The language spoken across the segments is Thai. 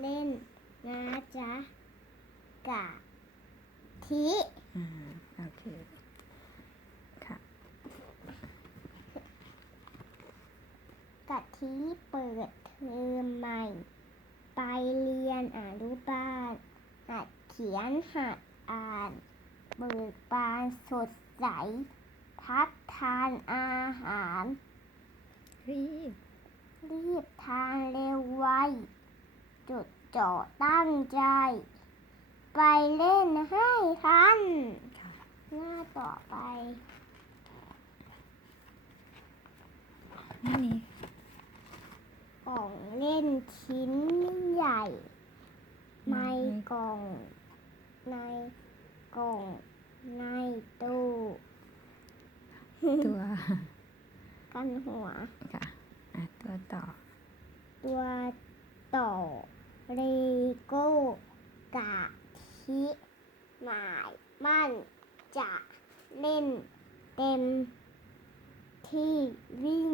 เล่นนะจ๊ะกะทิอืมโอเค ค่ะ กะทิเปิดเทอมใหม่ ไปเรียนอนุบาลหัดเขียนหัดอ่านเบิกบานสดใสทักทานอาหาร รีบ รีบทานเร็วไว จดจ่อตั้งใจ ไปเล่นให้ทันค่ะหน้าต่อไป นี่นี่กล่องเล่นชิ้นใหญ่ ในกล่อง ในกล่อง ในตู้ ตัวกันหัว ค่ะอะตัวต่อ ตัวต่อเลโก้กะทิหมายมั่นจะเล่นเต็ม ที่วิ่ง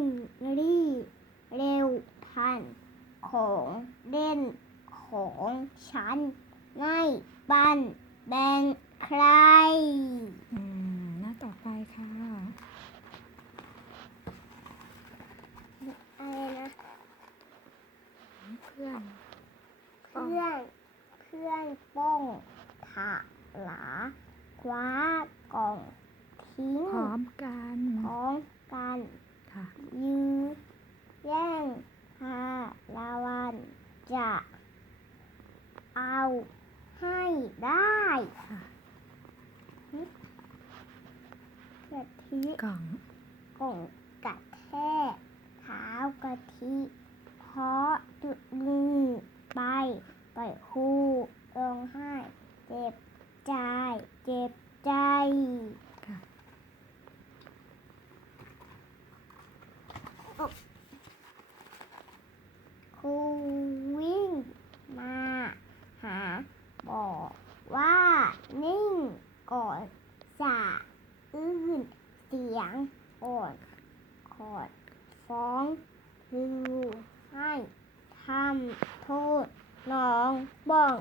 รีเร็วทัน ของเล่นของฉันไม่บันแบ่งใคร อืมหน้าต่อไปค่ะ อะไรนะเพื่อนเพื่อนเพื่อนป้องถาหลาคว้ากล่อง ทิ้งพร้อมกันพร้อมกันค่ะยื้อแย่งพาลาวันจะเอาให้ได้ค่ะกะทิกล่องกล่องกระแทกเท้ากะทิเพราะจุดมือไปปล่อยคู่ร้องไห้ เจ็บใจ เจ็บใจ ค่ะ ครูวิ่งมาหา บอกว่านิ่งก่อนจะอื้นเสียงอ่อนขอดฟ้อง คือให้ทำโทษน้องบ้อง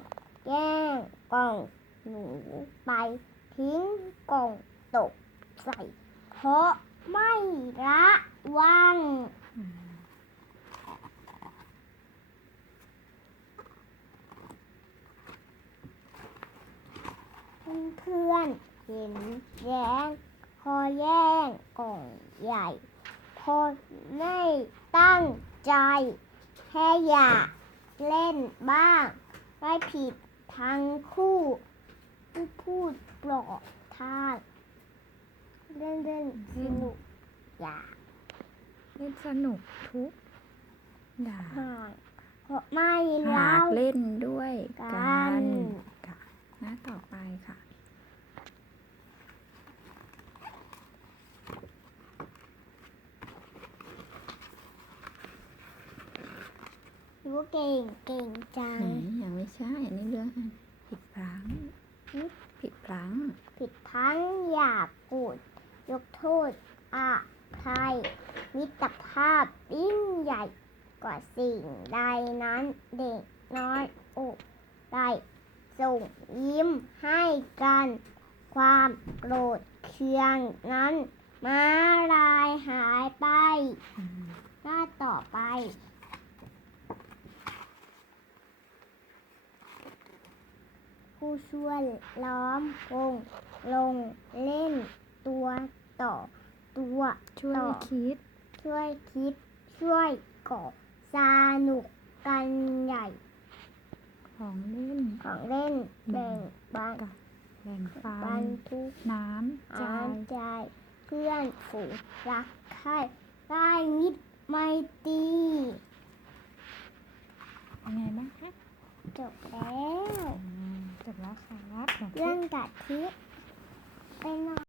แย่งกล่องหนูไปทิ้งกล่องตกใส่ เพราะไม่ระวังเพื่อนเห็นแย้งพอแย่งกล่องใหญ่ พอไม่ตั้งใจแค่อยากเล่นบ้าง ไม่ผิดทั้งคู่ผู้พูดปลอบทางเล่นเล่นๆสนุกอยากเล่นสนุกทุกอย่างห่างเพราะไม่หาเล่ากเล่นด้วยกักันนค่ะหน้าต่อไปค่ะ รู้เก่งเก่งจัง ไหนยังไม่ใช่ อันนี้เรื่องผิดพลังผิดพลังผิดทั้งอยากปูด ยกโทษอะใครมิตรภาพยิ่งใหญ่กว่าสิ่งใดนั้นเด็กน้อยอกได้ส่งยิ้มให้กัน ความโกรธเคืองนั้นมาลายหายไปหน้าต่อไป ผู้ช่วยล้อมวงลงเล่นตัวต่อตัวช่วยต่อคิด ช่วยคิด ช่วยก่อสนุกกันใหญ่ ของเล่น ของเล่นแบ่งปันแบ่งปัปันนทุกน้ำใจอานใจ เพื่อนฝูงรักใคร่ได้มิตรไมตรียังไงบ้างคะจบแล้วอืมจบ แล้วครับเรื่องกะทิไปนอน